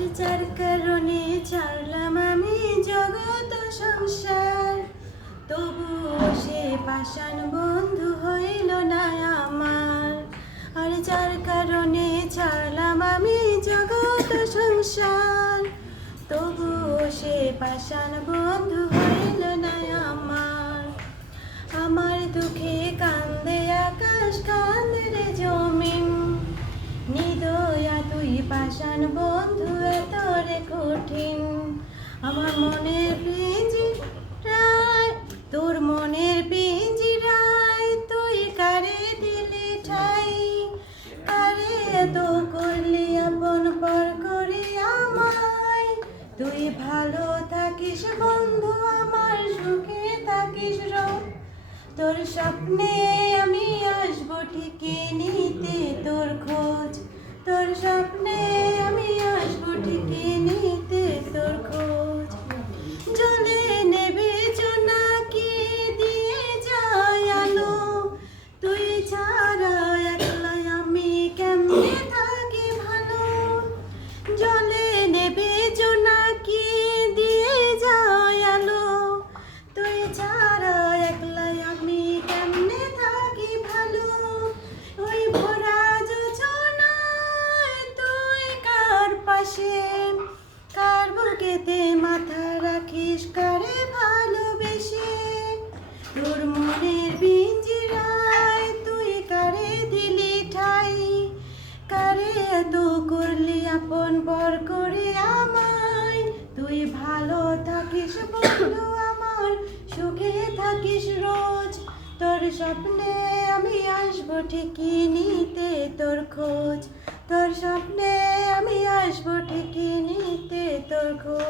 আর যার কারণে ছাড়লাম আমি জগৎ সংসার, তবুও সে পাষাণ বন্ধু হইল না আমার। আর যার কারণে ছাড়লাম আমি জগৎ সংসার, তবুও সে পাষাণ বন্ধু হইল না আমার। আমার দুঃখে কান্দে আকাশ, কান্দে রে জমিন, নিদয়া তুই পাষাণ বন্ধু এত রে কঠিন। আমার মনের পিঞ্জিরায়, তোর মনের পিঞ্জিরায় তুই কারে দিলি ঠাই, কারে এত করলি আপন পর করি আমায়। তুই ভালো থাকিস বন্ধু আমার, সুখে থাকিস তোর স্বপ্নে আমি আসবো ঠিকই নিতে তোর খোঁজ। তোর স্বপ্নে আমি আসবো ঠিকই নিতে তোর খোঁজ। জলে নেবে জোনাকি দিয়ে যায় আলো, তুই ছাড়া একলা আমি কেমনে থাকি ভালো। জলে নেবে জোনাকি দিয়ে যায় আলো, তুই ছাড়া একলা আমি কেমনে থাকি ভালো। ওই ভরা যোজনায় তুই কার পাশে, কার বুকেতে মাথা রাখিস, কারে ভালোবেসে। তোর মনের পিঞ্জিরায় তুই কারে দিলি ঠাই, কারে এত করলি আপন পর করে আমায়। তুই ভালো থাকিস বন্ধু আমার, সুখে থাকিস রোজ। তোর স্বপ্নে আমি আসবো ঠিকই নিতে তোর খোঁজ। তোর স্বপ্নে আমি আসবো ঠিকই নিতে তোর খোঁজ।